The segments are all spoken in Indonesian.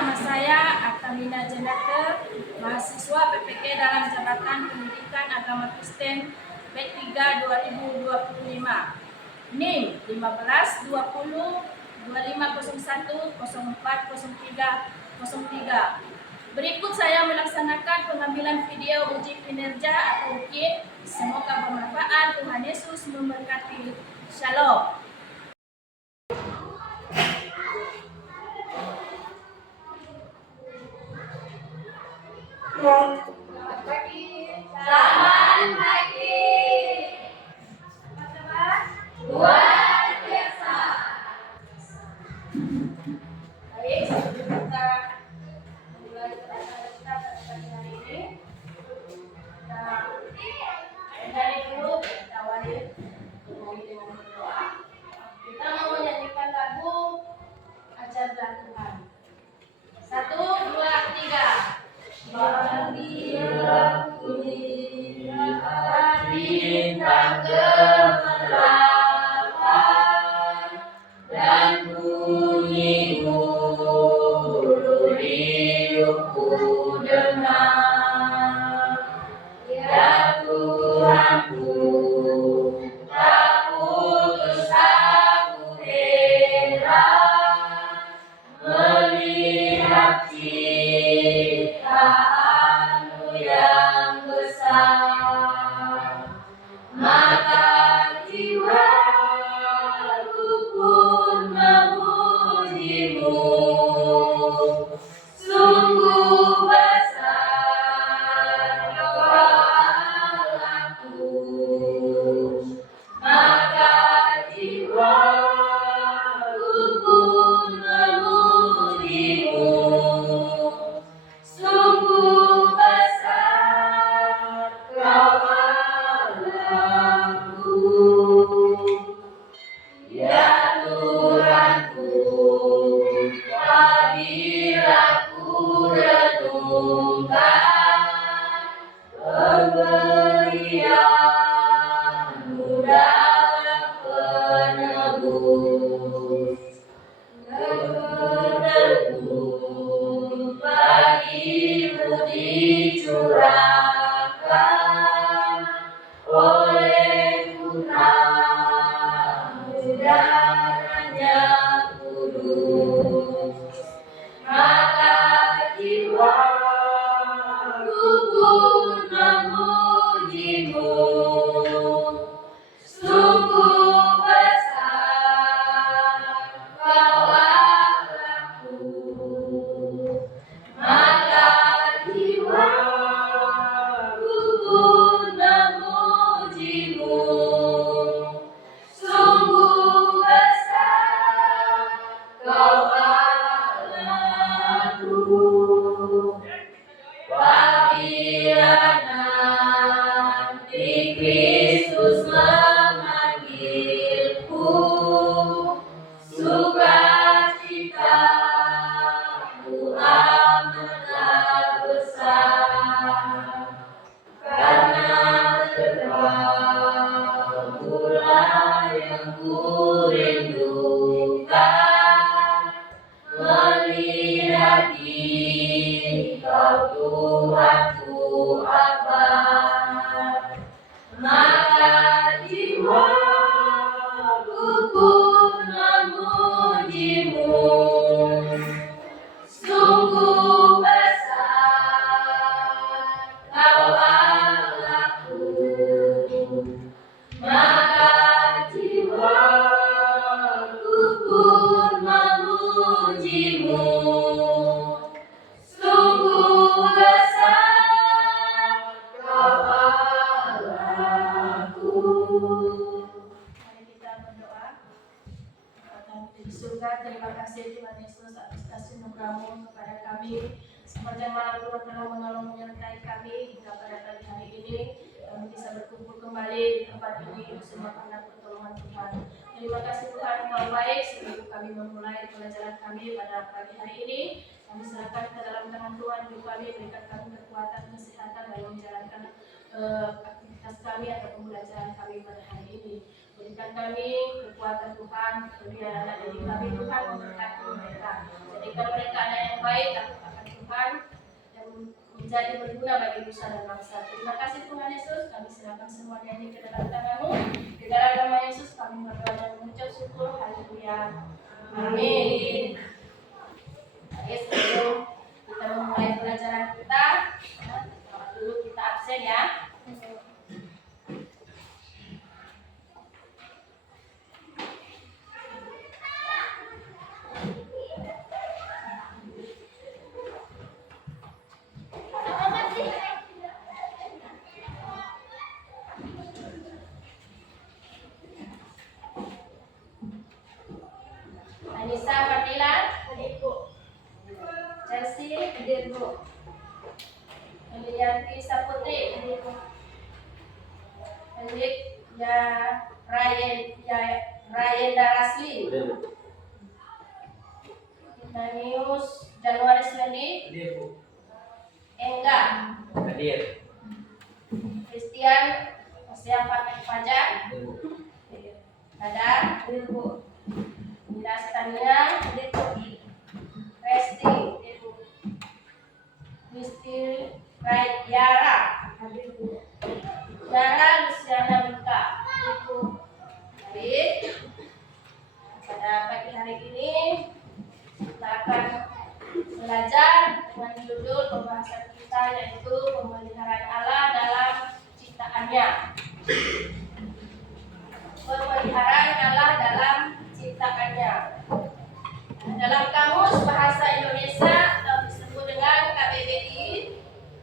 nama saya Akamina Jenaka, mahasiswa PPK dalam Jabatan Pendidikan Agama Kristen B3 2025. NIM 15 20 2501 040303. Berikut saya melaksanakan pengambilan video uji kinerja atau UKIN. Semoga bermanfaat. Tuhan Yesus memberkati. Shalom. Selamat pagi. Selamat pagi. Teman-teman, luar biasa. Baik, sebelum kita mulai pelajaran kita pada pagi hari ini, dari dulu kita awali dengan berdoa. Kita mau menyanyikan lagu Ajarlah Tuhan. 1, 2, 3. Bahagialah bintang gemilang dan bunyi hulu riuhku dengar. Ya Tuhanku, tak putus aku heran melihat ciptaanmu yang besar. Maka jiwaku pun memujimu. Sungguh besar Kau Allahku. Maka jiwaku pun memujimu. Sungguh besar Kau Allahku. Ya Tuhanku, apabila ku renungkan pemberian-Mu dalam penebus, keberteduh bagimu dicurahkan oleh putra-Mu darahnya kudus. Maka jiwaku pun memujimu. Sungguh besar Kau Allahku. Maka jiwaku pun memujimu. Sungguh besar Kau Allahku. Apabila nanti Kristus memanggilku, sukacitaku amatlah besar. Karena Engkaulah yang kurindukan, melihat Engkau Tuhanku abad. Maka jiwaku pun memujimu. Sungguh besar Kau Allahku. Maka jiwaku pun memujimu. Sungguh besar Kau Allahku. Mari kita berdoa. Bapa di surga, terima kasih Tuhan Yesus atas kasih anugerah-Mu kepada kami. Sepanjang malam Tuhan telah menolong menyertai kami hingga pada pagi hari ini. Kami bisa berkumpul kembali di tempat ini semua karena pertolongan Tuhan. Terima kasih Tuhan, Kau baik. Sebelum kami memulai pelajaran kami pada pagi hari ini, kami serahkan ke dalam tangan Tuhan. Hidup kami, berikan kami kekuatan, kesehatan dalam menjalankan aktivitas kami atau pembelajaran kami pada hari ini. Berikan kami kekuatan Tuhan, berikan anak didik kami Tuhan, memberkati mereka. Jadikan mereka anak yang yang baik, takut akan Tuhan, yang menjadi berguna bagi nusa dan bangsa. Terima kasih Tuhan Yesus, kami serahkan semuanya ini ke dalam tangan-Mu. Di dalam nama Yesus kami berdoa dan mengucap syukur. Haleluya. Amin. Oke, sebelum kita memulai pelajaran kita, dulu kita absen ya. Anissa Fadila, adikku. Chelsea, adikku. Elianti Saputri, adikku. Elik ya Ryan Darasli. Danius Januari Slendi. Engga. Hadir. Christian Siapa Fajar. Dadang, adikku. Miras Tania, Resti, Misti Yara, Yara Luciana Mika. Baik, pada pagi hari ini kita akan belajar dengan judul pembahasan kita yaitu pemeliharaan Allah dalam ciptaannya. Pemeliharaan Allah dalam ciptaannya. Dalam kamus bahasa Indonesia atau disebut dengan KBBI,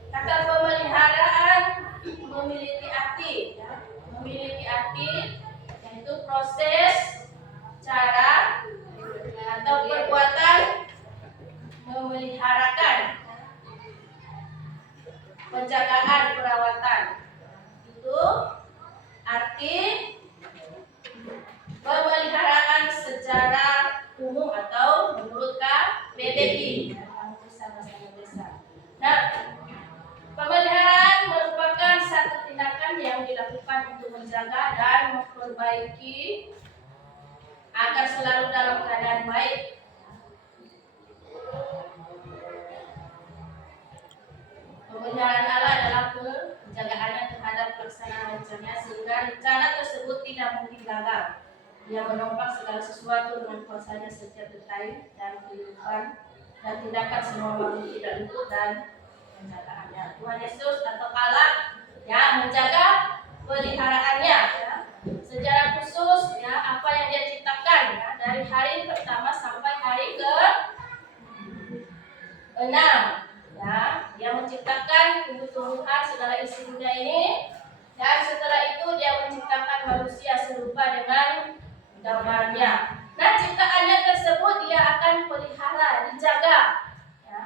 kata pemeliharaan memiliki arti, memiliki arti yaitu proses, cara atau perbuatan memeliharakan, penjagaan, perawatan. Itu arti pemeliharaan secara umum atau menurut KBBI. Nah, pemeliharaan merupakan satu tindakan yang dilakukan untuk menjaga dan memperbaiki agar selalu dalam keadaan baik. Pemeliharaan Allah adalah penjagaannya terhadap pelaksanaan rencana sehingga rencana tersebut tidak mungkin gagal. Dia menopang segala sesuatu dengan kuasanya setiap detail dan kehidupan dan tindakan semua makhluk tidak luput dan penjagaannya. Tuhan Yesus atau Allah ya menjaga peliharaannya ya. Secara khusus ya apa yang Dia ciptakan ya dari hari pertama sampai hari ke-6 ya. Dia menciptakan tumbuh-tumbuhan segala isi dunia ini dan setelah itu Dia menciptakan manusia serupa dengan gambarnya. Nah, ciptaannya tersebut Dia akan pelihara, dijaga, ya.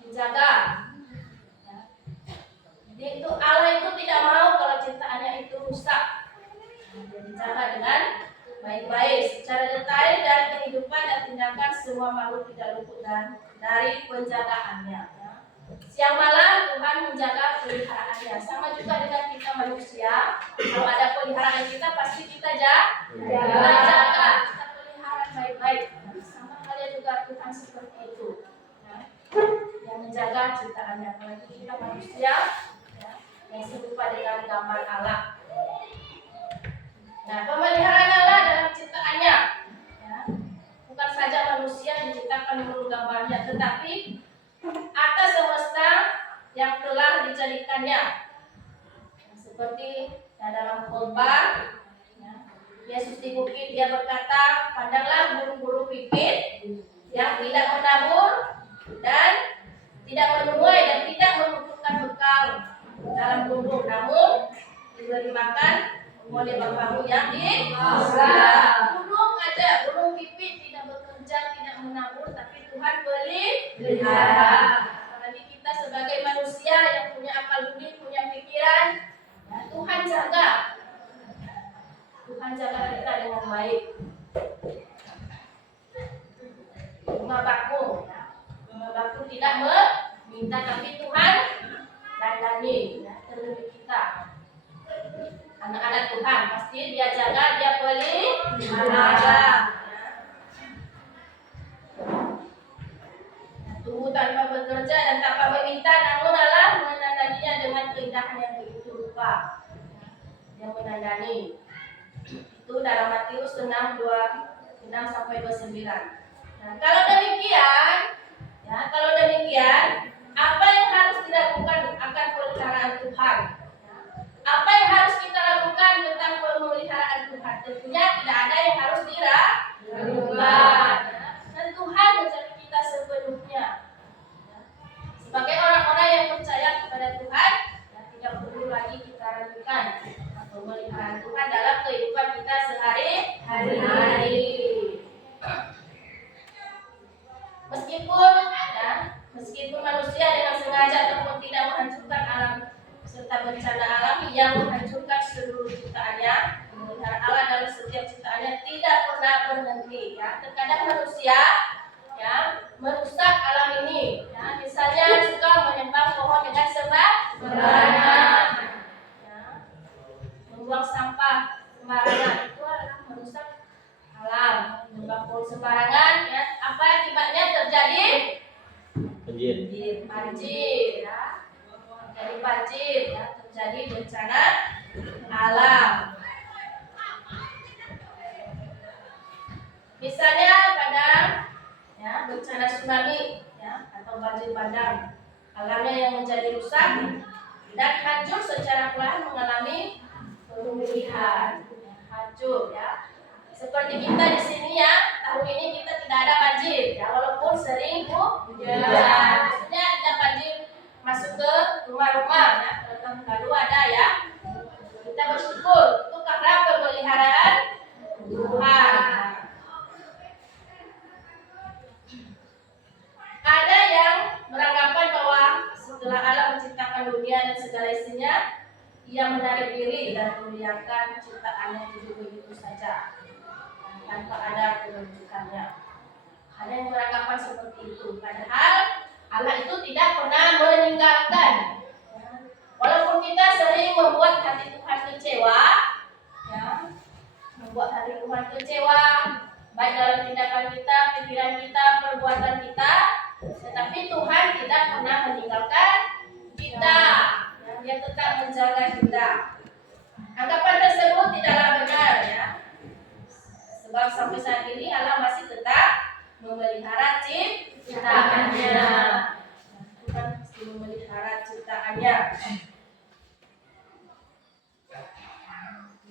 Dijaga. Ya. Itu Allah itu tidak mau kalau ciptaannya itu rusak. Dia dijaga dengan baik-baik, secara detail dan kehidupan dan tindakan semua makhluk tidak luput dan dari penjagaannya. Ya. Siang malam Tuhan menjaga peliharaannya. Sama juga dengan kita manusia. Kalau ada peliharaan kita pasti kita jaga, kita pelihara baik-baik. Sama halnya juga Tuhan seperti itu. Ya. Yang menjaga ciptaannya. Apalagi kita manusia ya, yang serupa dengan gambar Allah. Nah, pemeliharaan Allah dalam ciptaannya ya, bukan saja manusia diciptakan menurut gambarnya, tetapi atas semesta yang telah dijadikannya. Seperti dalam khotbah ya, Yesus di bukit Dia berkata, pandanglah burung-burung pipit yang tidak menabur dan tidak menuai dan tidak mengumpulkan bekal dalam gundul, namun diberi makan oleh Bapamu yang di surga. Burung aja, burung pipit tidak bekerja, tidak menabur, tapi Tuhan pelihara. Apalagi kita sebagai manusia yang punya akal budi, punya pikiran, ya, Tuhan jaga. Tuhan jaga kita dengan baik. Bunga bakung, ya. Bunga bakung tidak meminta, tapi Tuhan dandani, ya, terlebih kita. Anak-anak Tuhan pasti Dia jaga, Dia pelihara. tumbuh tanpa bekerja dan tanpa meminta, namun Allah menandaninya dengan keindahan yang begitu rupa. Yang menandani itu dalam Matius 6:26-29. Nah, kalau demikian, apa yang harus dilakukan akan pemeliharaan Tuhan? Apa yang harus kita lakukan tentang pemeliharaan Tuhan? Tentunya tidak ada yang harus diragukan. Dan Tuhan menjadi kita sepenuhnya. Sebagai orang-orang yang percaya kepada Tuhan, tidak perlu lagi kita ragukan pemeliharaan Tuhan dalam kehidupan kita sehari-hari. Meskipun manusia dengan sengaja ataupun tidak menghancurkan alam serta bencana alami yang menghancurkan seluruh ciptaannya, memelihara Allah dalam setiap ciptaannya tidak pernah berhenti. Ya, terkadang manusia merusak alam ini. Ya, misalnya suka menebang pohon dengan sembarangan, membuang sampah sembarangan, itu adalah merusak alam. Menebang pohon sembarangan, ya, apa akibatnya terjadi? Banjir, ya. Terjadi banjir, ya, terjadi bencana alam. Misalnya pada bencana tsunami, ya, atau banjir bandang, alamnya yang menjadi rusak dan hancur secara perlahan mengalami pemulihan, hancur, ya. Seperti kita di sini, ya, tahun ini kita tidak ada banjir, ya, walaupun sering hujan. Maksudnya tidak banjir masuk ke rumah-rumah, ya. Kalau tahun lalu ada, ya. Kita bersyukur itu karena pemeliharaan Tuhan. Ada yang beranggapan bahwa setelah Allah menciptakan dunia dan segala isinya, Ia menarik diri dan membiarkan ciptaannya hidup begitu saja tanpa ada kelanjutannya. Ada yang beranggapan seperti itu. Padahal Allah itu tidak pernah meninggalkan. Walaupun kita sering membuat hati Tuhan kecewa, ya, baik dalam tindakan kita, pikiran kita, perbuatan kita, tetapi Tuhan tidak pernah meninggalkan kita. Dia tetap menjaga kita. Anggapan tersebut tidaklah benar, ya. Sebab sampai saat ini Allah masih tetap memelihara ciptaannya. Tuhan masih memelihara ciptaannya.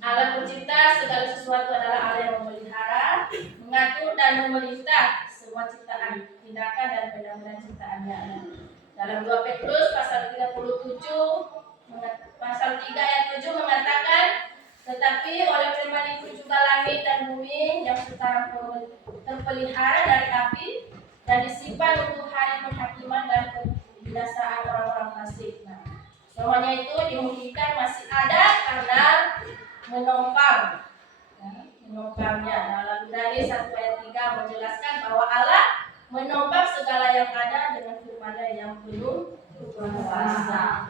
Allah pencipta segala sesuatu adalah Allah yang memelihara, mengatur dan memerintah semua ciptaan, tindakan dan benar-benar ciptaannya. Dalam 2 Petrus pasal 3 mengatakan, tetapi oleh firman itu juga langit dan bumi yang sekarang terpelihara dari api dan disimpan untuk hari penghakiman dan kebinasaan orang-orang fasik. Nah, semuanya itu dimungkinkan masih ada karena menopangnya. Dalam Ibrani 1:3 menjelaskan bahwa Allah menopang segala yang ada dengan firman-Nya yang penuh kuasa.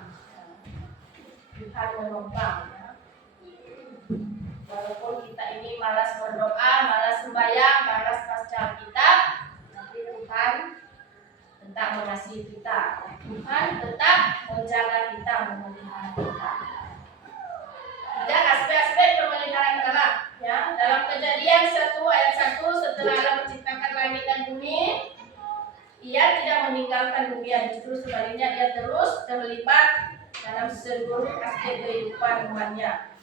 Tuhan menopang, ya. Walaupun kita ini malas berdoa, malas sembahyang, malas baca Alkitab, tapi Tuhan tetap mengasihi kita. Tuhan tetap menjaga kita, memelihara kita. Ada aspek-aspek pemeliharaan Allah, ya. Dalam Kejadian 1:1, setelah Allah menciptakan langit dan bumi, Ia tidak meninggalkan dunia, justru sebaliknya Ia terus terlibat dalam seluruh aspek kehidupan umatnya.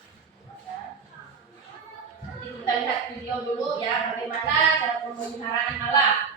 Nanti kita lihat video dulu, ya, bagaimana cara pemeliharaan Allah.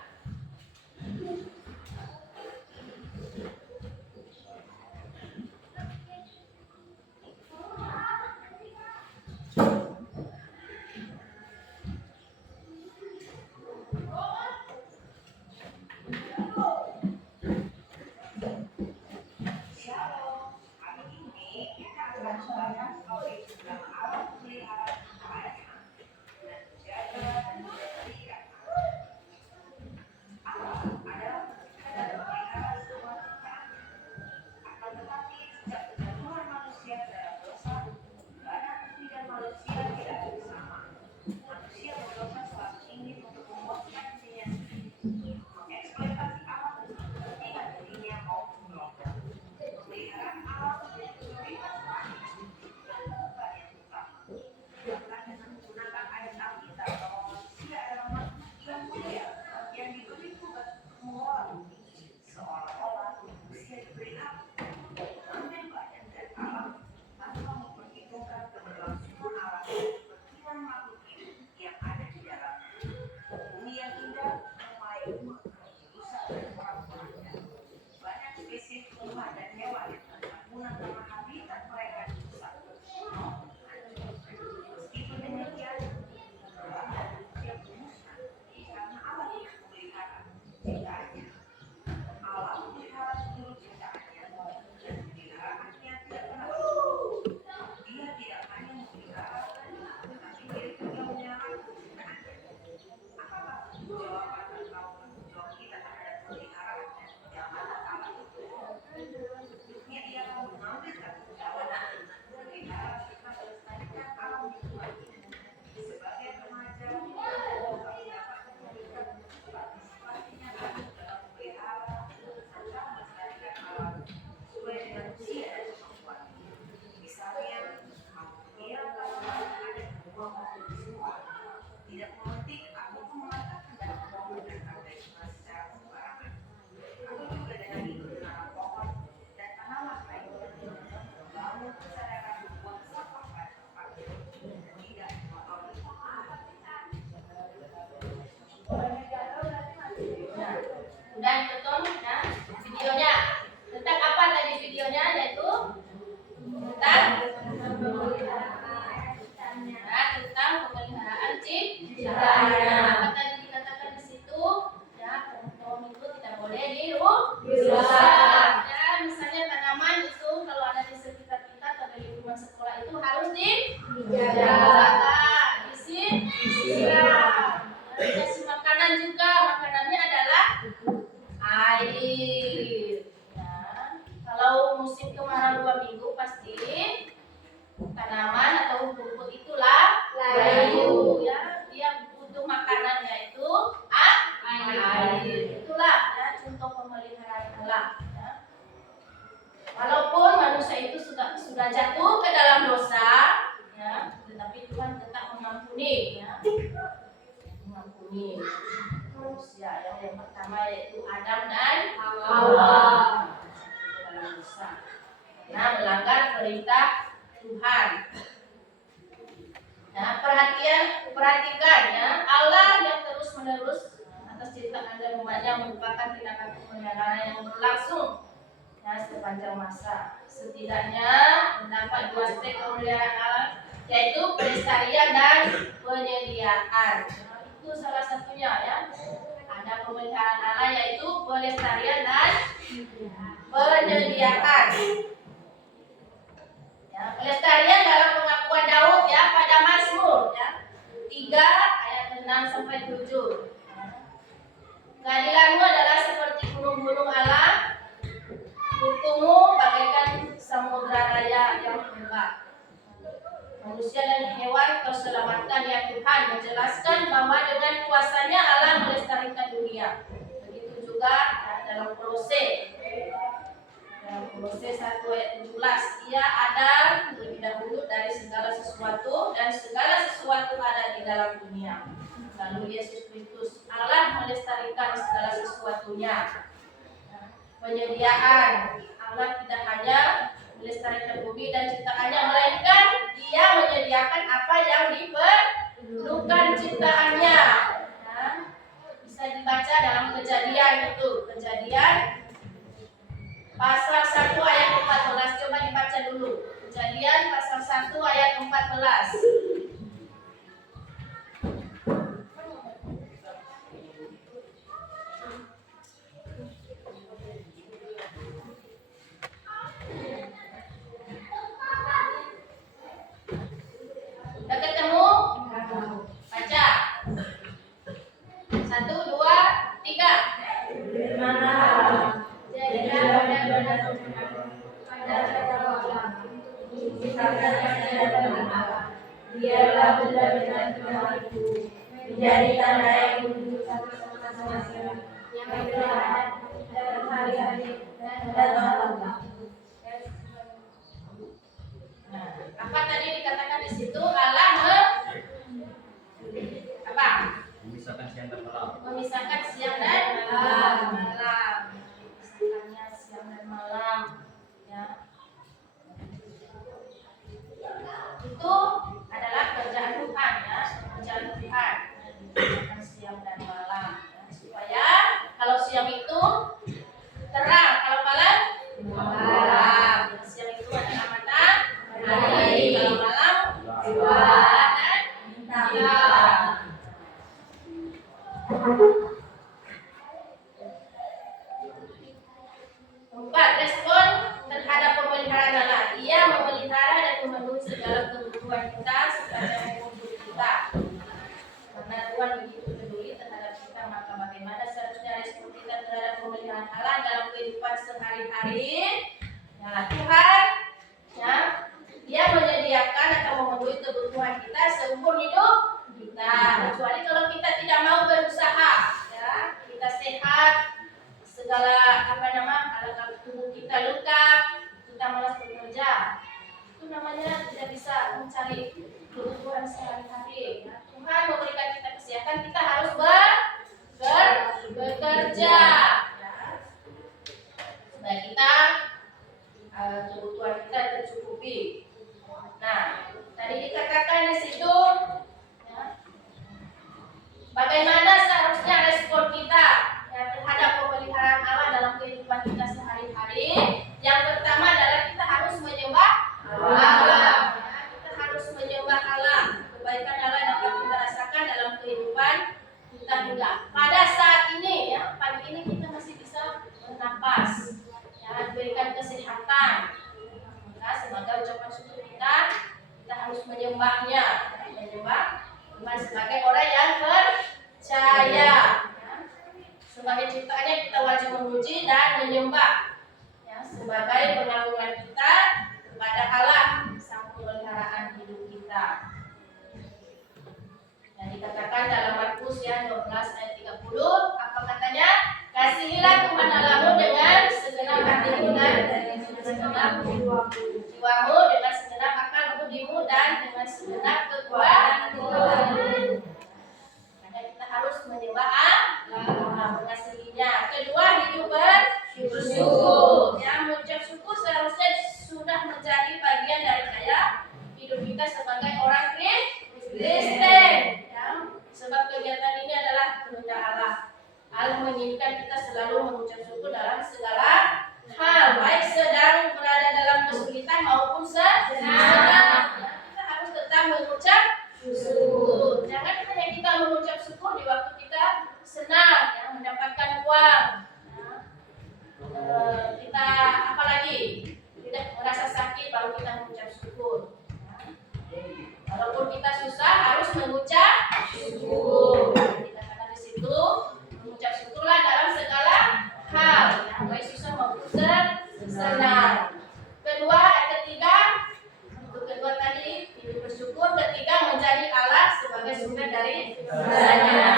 yang tonton ya videonya. Tentang apa tadi videonya? Yaitu tentang tentang pemeliharaan ciptaannya. Apa tadi dikatakan di situ? Ya, pohon itu tidak boleh dirusak. Ya, misalnya tanaman itu kalau ada di sekitar kita atau di lingkungan sekolah itu harus dijaga, disiram. Dikasih makanan juga, makanannya adalah air. Ya, kalau musim kemarau 2 minggu pasti tanaman atau rumput itulah layu ya, dia butuh makanannya itu air. Itulah ya contoh pemeliharaan alam ya. Walaupun manusia itu sudah jatuh ke dalam dosa ya, tetapi Tuhan tetap mengampuni ya, mengampuni manusia yang pertama yaitu Adam dan Hawa dalam dosa karena melanggar perintah Tuhan. Nah, perhatikan ya, Allah yang terus-menerus atas ciptaan dan umatnya merupakan tindakan pemeliharaan yang berlangsung ya, sepanjang masa. Setidaknya terdapat 2 aspek pemeliharaan alam, yaitu pelestarian dan penyediaan. Nah, itu salah satunya ya. Ada pemeliharaan alam yaitu pelestarian dan penyediaan. Ya, pelestarian dalam pengakuan Daud ya pada Mazmur ya 3 ayat 6 sampai 7. Keadilanmu adalah seperti gunung-gunung alam, hukummu bagaikan samudra raya yang hebat. Manusia dan hewan kau selamatkan ya Tuhan, menjelaskan bahwa dengan kuasanya Allah melestarikan dunia. Begitu juga ya, dalam Kolose 1 ayat 17, ia ada terlebih dahulu dari segala sesuatu dan segala sesuatu ada di dalam dunia. Lalu Yesus Kristus Allah melestarikan segala sesuatunya. Penyediaan, Allah tidak hanya melestarikan bumi dan ciptaannya, melainkan Dia menyediakan apa yang diperlukan ciptaannya. Bisa dibaca dalam Kejadian itu, Kejadian pasal 1 ayat 14. Coba dibaca dulu. Kejadian pasal 1 ayat 14. Udah ketemu? Baca. 1, 2, 3. Biarlah benar-benar Tuhanku menjadi tanda yang menunjuk sama-sama yang berada dalam hari-hari dan malam. Apa tadi dikatakan di situ? Allah apa? Memisahkan siang dan malam. Memisahkan siang dan malam. Memisahkannya siang dan malam. Ya. Itu adalah kerjaan Tuhan ya, kerjaan Tuhan. Memisahkan siang dan malam. Ya. Supaya kalau siang itu terang, kalau malam malam. Siang itu adalah matahari, kalau malam bulan dan bintang. Empat, respon terhadap pemeliharaan Allah. Ia memelihara dan memenuhi segala kebutuhan kita sepanjang hidup kita. Karena Tuhan begitu peduli terhadap kita, maka bagaimana seharusnya respon kita terhadap pemeliharaan Allah dalam kehidupan sehari-hari? Ya, Tuhan, ya, Dia menyediakan atau memenuhi kebutuhan kita seumur hidup kita. Kecuali kalau kita tidak mau berusaha, ya, kita sehat, segala kalau tubuh kita luka, kita malas bekerja, itu namanya tidak bisa mencari kebutuhan sehari-hari. Ya. Tuhan memberikan kita kesehatan, kita harus bekerja, ya, supaya kita kebutuhan kita tercukupi. Nah, tadi dikatakan di situ, ya, bagaimana seharusnya respon kita ya, terhadap pemeliharaan Allah dalam kehidupan kita sehari-hari. Yang pertama adalah kita harus menyembah Allah. Kita harus menyembah Allah. Kebaikan Allah dapat kita rasakan dalam kehidupan kita juga. Pada saat ini ya, pagi ini kita masih bisa bernapas. Ya, diberikan kesehatan. Maka sebagai ucapan syukur kita harus menyembahnya. Menyembah Tuhan sebagai orang yang percaya. Sebagai ciptaannya kita wajib memuji dan menyembah. Ya, sebagai penanggungan kita kepada Allah sang pemeliharaan hidup kita. Yang dikatakan dalam Markus ya 12 ayat 30, apa katanya? Kasihilah Tuhan Allahmu dengan segenap hatimu dan dengan segenap jiwamu, dengan segenap akal budimu dan dengan segenap kekuatanmu. Makanya kita harus menyembah Allah, mengasihinya. Kedua, hidup bersyukur. Ya, mengucap syukur seharusnya sudah menjadi bagian dari gaya hidup kita sebagai orang Kristen. Ya, sebab kegiatan ini adalah kehendak Allah. Allah menginginkan kita selalu mengucap syukur dalam segala hal, baik sedang berada dalam kesulitan maupun senang. Kita harus tetap mengucap syukur. Jangan hanya kita mengucap syukur di waktu kita senang, ya, mendapatkan uang. Kita apalagi tidak merasa sakit baru kita mengucap syukur. Walaupun kita susah harus mengucap syukur. Dikatakan di situ mengucap syukurlah dalam segala hal, ya, baik susah maupun senang. Kedua, yang ketiga, untuk kedua tadi hidup bersyukur. Ketiga, menjadi Allah sebagai sumber dari segalanya.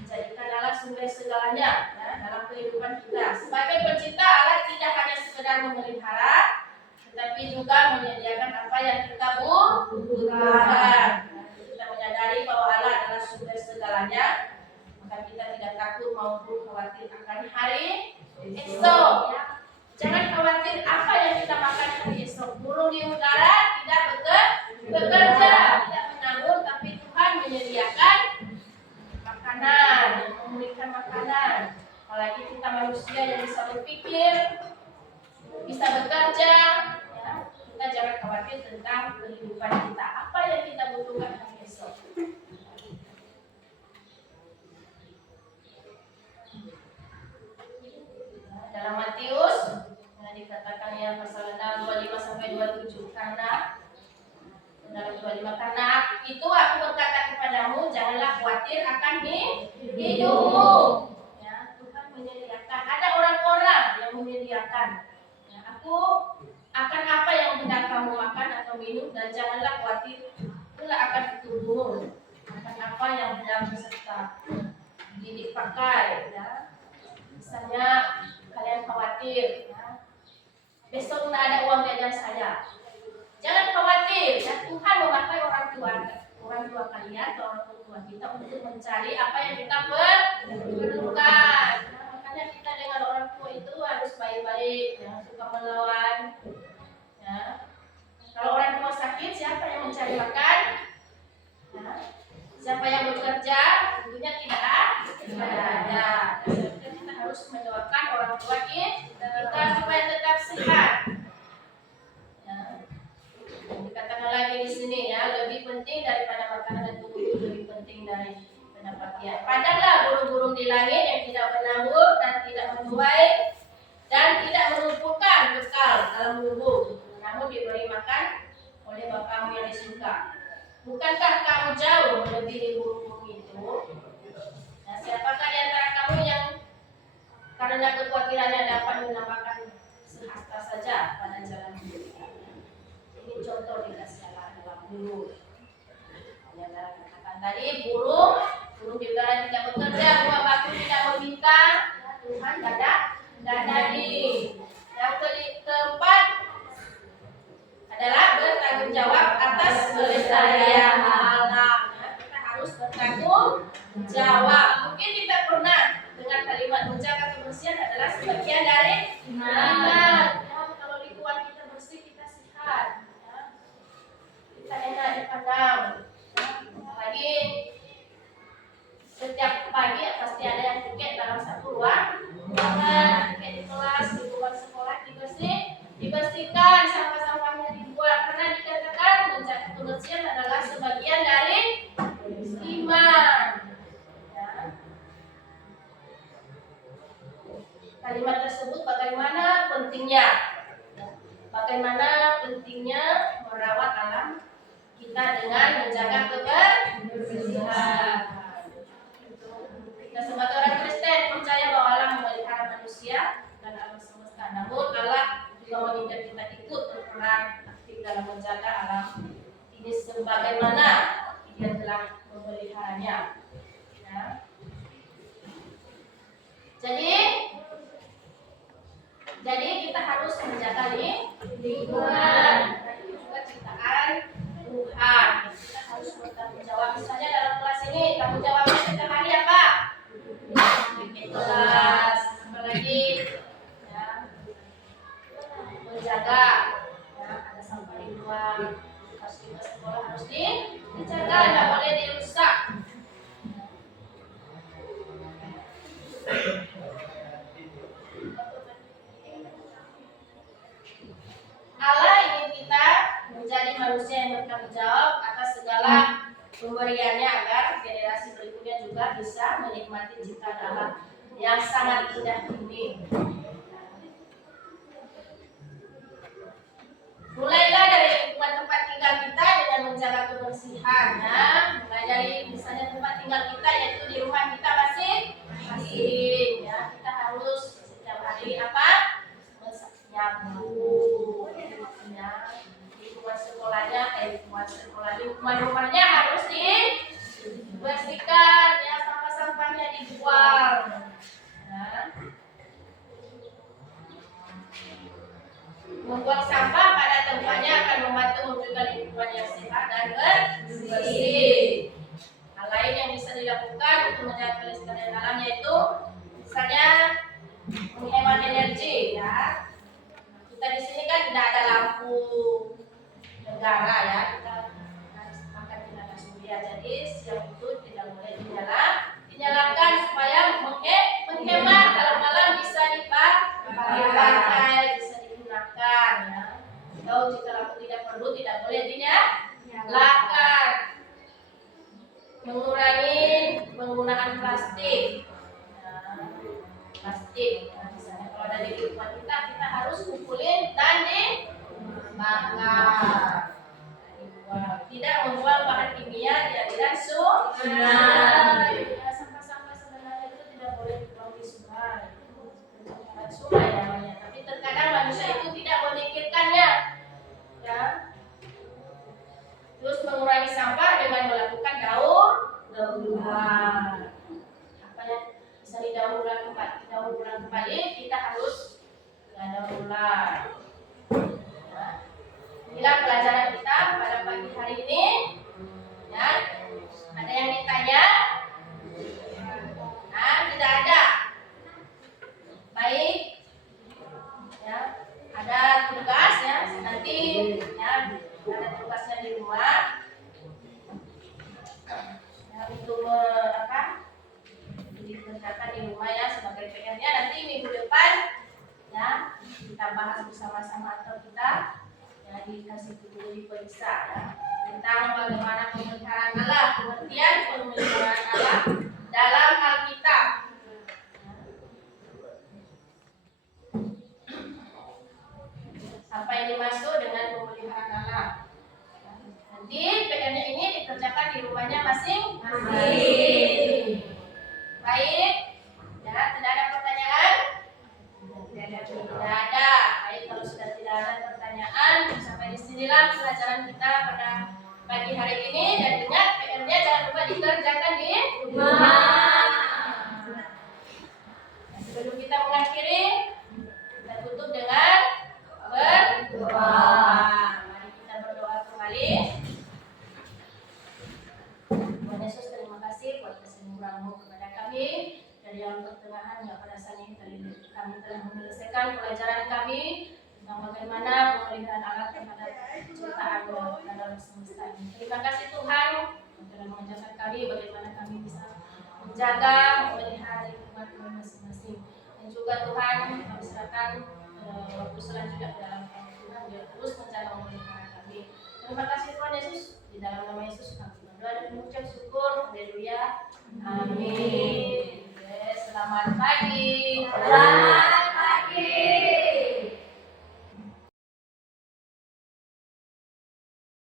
Menjadikan Allah sumber segalanya, ya, dalam kehidupan kita. Sebagai pencipta, Allah tidak hanya sekedar memelihara, tetapi juga menyediakan apa yang kita butuhkan. Kita menyadari bahwa Allah adalah sumber segalanya, maka kita tidak takut maupun khawatir akan hari esok. Ya. Jangan khawatir apa yang kita makan hari esok. Burung di udara tidak bekerja, tidak menganggur, tapi Tuhan menyediakan makanan, memberikan makanan. Apalagi kita manusia yang bisa berpikir, bisa bekerja, ya, kita jangan khawatir tentang kehidupan kita. Apa yang kita butuhkan hari esok. Dalam Matius dikatakan ya pasal 6 25 sampai 27, karena dalam 25, karena itu aku berkata kepadamu, janganlah khawatir akan hidupmu. Ya, Tuhan menyediakan. Ada orang-orang yang menyediakan. Ya, aku akan apa yang hendak kamu makan atau minum, dan janganlah khawatir itulah akan tubuhmu, akan apa yang hendak beserta didik pakai. Ya. Misalnya kalian khawatir, ya, besok tidak ada uang jajan saya. Jangan khawatir, ya, Tuhan memakai orang tua kalian atau orang tua kita untuk mencari apa yang kita perlukan. Nah, makanya kita dengan orang tua itu harus baik-baik, jangan suka melawan. Ya. Kalau orang tua sakit, siapa yang mencari makan? Ya. Siapa yang bekerja? Tentunya tidak ada. Kita harus mendoakan orang tua kita supaya tetap sehat. Ya. Dikatakan lagi di sini, ya, lebih penting daripada makanan dan tubuh itu lebih penting dari pendapatan. Padahal burung-burung di langit yang tidak menabur dan tidak menuai dan tidak mengumpulkan bekal dalam lumbung, namun diberi makan oleh Bapamu yang di surga. Bukankah kamu jauh melebihi burung-burung itu? Nah, siapakah di antara kamu yang karena kekhawatirannya dapat menambahkan sehasta saja pada jalan hidupnya? Ini contoh dikasih Allah dalam burung. Yang katakan tadi, burung di udara tidak bekerja, buah batu tidak meminta, Tuhan tidak dari. Yang keempat adalah bertanggung jawab atas kelestarian alam. Ya, kita harus bertanggung jawab. Mungkin kita pernah dengar kalimat menjaga kebersihan adalah sebagian dari iman. Ya, kalau lingkungan kita bersih, kita sehat. Ya. Kita enak dipandang. Ya. Apalagi setiap pagi pasti ada yang piket dalam kalimat tersebut bagaimana pentingnya merawat alam kita dengan menjaga kebersihan. Kita sebagai orang Kristen percaya bahwa Allah memelihara manusia dan alam semesta. Namun Allah juga menginginkan kita ikut berperan aktif dalam menjaga alam ini sebagaimana Dia telah memeliharanya. Ya. Jadi kita harus menjaga lingkungan. Itu juga ciptaan Tuhan. Kita harus bertanggung jawab. Misalnya dalam kelas ini tanggung jawabnya setiap hari apa? Bikin kelas, apalagi ya, menjaga ya, ada sampah di luar. Fasilitas sekolah harus dijaga, tidak boleh dirusak. Allah ingin kita menjadi manusia yang bertanggung jawab atas segala pemberiannya agar generasi berikutnya juga bisa menikmati ciptaan Allah yang sangat indah ini. Mulailah dari lingkungan tempat tinggal kita dengan menjaga kebersihan. Mulai dari misalnya tempat tinggal kita yaitu di rumah kita masing-masing. Ya, kita harus setiap hari apa? Menyapu. Ya, lingkungan sekolahnya, lingkungan rumahnya harus dibersihkan. Ya, sampah-sampahnya dibuang. Ya. Membuang sampah pada tempatnya akan membantu menjaga lingkungan yang sehat dan bersih. Hal lain yang bisa dilakukan untuk menjaga kelestarian alam yaitu misalnya menghemat energi. Ya, kita di sini kan tidak ada lampu negara ya, kita harus makan tenaga surya. Jadi siang itu tidak boleh dinyalakan supaya menghemat. Kalau malam bisa dipakai, bisa digunakan ya. Atau jika lampu tidak perlu tidak boleh dinyalakan. Mengurangi penggunaan plastik. Misalnya kalau ada di lingkungan kita harus kumpulin dan dibakar. Tidak membuang bahan kimia di aliran sungai. Sampah-sampah sebenarnya itu tidak boleh dibuang di sungai. Sungai namanya. Tapi terkadang manusia itu tidak memikirkannya. Ya. Terus mengurangi sampah dengan melakukan daur ulang. Apa yang bisa didaur ulang kembali, kita harus daur ulang. Ya. Inilah pelajaran kita pada pagi hari ini. Ya. Ada yang ditanya? Tidak ada. Baik. Ya. Ada tugas ya. Nanti ya ada tugasnya di rumah. Ya, untuk dikerjakan di rumah ya sebagai PR-nya nanti minggu depan ya kita bahas bersama-sama atau kita ya dikasih dulu diperiksa ya tentang bagaimana pemeliharaan Allah, pengertian pemeliharaan Allah dalam Alkitab. Apa yang dimaksud dengan pemeliharaan Allah? Nanti PR-nya ini dikerjakan di rumahnya masing-masing. Baik, ya, tidak ada pertanyaan? Tidak ada. Baik, kalau sudah tidak ada pertanyaan, sampai di sinilah pelajaran kita pada pagi hari ini. Dan ingat, PR-nya jangan lupa dikerjakan di rumah. Sebelum kita mengakhiri, kita tutup dengan berdoa. Mari kita berdoa kembali. Tuhan Yesus, terima kasih buat kesembuhan-Mu kepada kami dari alam pertengahan yang pada saat ini kami telah menyelesaikan pelajaran kami tentang bagaimana pemeliharaan Allah terhadap ciptaan dan alam semesta ini. Terima kasih Tuhan yang telah mengajarkan kami bagaimana kami bisa menjaga memelihara lingkungan kami masing-masing. Dan juga Tuhan kami serahkan waktu selanjutnya ke dalam Tuhan biar terus menjaga memelihara kami. Terima kasih Tuhan Yesus, di dalam nama Yesus kami berdoa dan mengucap syukur. Haleluya. Amin. Selamat pagi.